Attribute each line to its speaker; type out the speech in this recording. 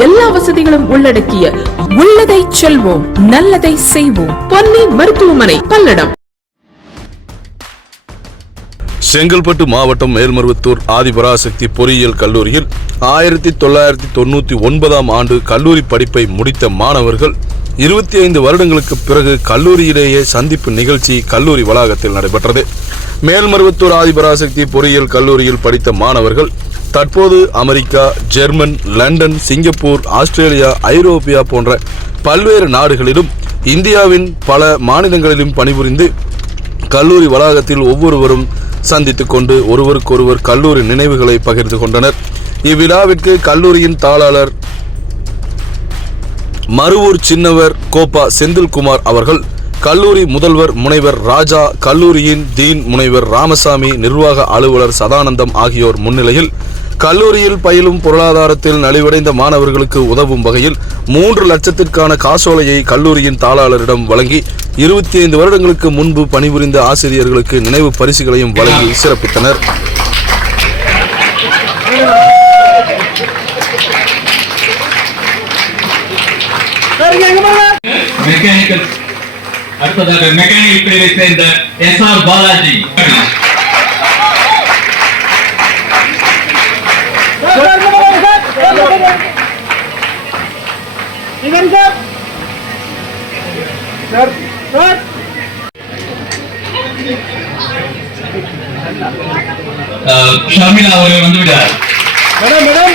Speaker 1: எல்லா வசதிகளும் உள்ளடக்கிய உள்ளதை செல்வோம் நல்லதை செய்வோம். பொன்னி மருத்துவமனை பல்லடம்.
Speaker 2: செங்கல்பட்டு மாவட்டம் மேல்மருவத்தூர் ஆதிபராசக்தி பொறியியல் கல்லூரியில் ஆயிரத்தி தொள்ளாயிரத்தி தொண்ணூற்றி ஒன்பதாம் ஆண்டு கல்லூரி படிப்பை முடித்த மாணவர்கள் இருபத்தி ஐந்து வருடங்களுக்கு பிறகு கல்லூரியிலேயே சந்திப்பு நிகழ்ச்சி கல்லூரி வளாகத்தில் நடைபெற்றது. மேல்மருவத்தூர் ஆதிபராசக்தி பொறியியல் கல்லூரியில் படித்த மாணவர்கள் தற்போது America German London Singapore Australia ஐரோப்பியா போன்ற பல்வேறு நாடுகளிலும் இந்தியாவின் பல மாநிலங்களிலும் பணிபுரிந்து கல்லூரி வளாகத்தில் ஒவ்வொருவரும் சந்தித்து கொண்டு ஒருவருக்கொருவர் கல்லூரி நினைவுகளை பகிர்ந்து கொண்டனர். இவ்விழாவிற்கு கல்லூரியின் தாளாளர் மருவூர் சின்னவர் கோபா செந்தில்குமார் அவர்கள் கல்லூரி முதல்வர் முனைவர் ராஜா கல்லூரியின் தீன் முனைவர் ராமசாமி நிர்வாக அலுவலர் சதானந்தம் ஆகியோர் முன்னிலையில் கல்லூரியில் பயிலும் பொருளாதாரத்தில் நலிவடைந்த மாணவர்களுக்கு உதவும் வகையில் மூன்று லட்சத்திற்கான காசோலையை கல்லூரியின் தாளாளரிடம் வழங்கி இருபத்தி ஐந்து வருடங்களுக்கு முன்பு பணிபுரிந்த ஆசிரியர்களுக்கு நினைவு பரிசுகளையும் வழங்கி சிறப்பித்தனர்.
Speaker 3: மெக்கானிக்கல் அடுத்ததாக மெக்கானிக்கல் பிரிவை சேர்ந்த எஸ் ஆர் பாலாஜி. அஹ், ஷர்மிளா அவர்கள் வந்து விடார்
Speaker 4: மேடம் மேடம்.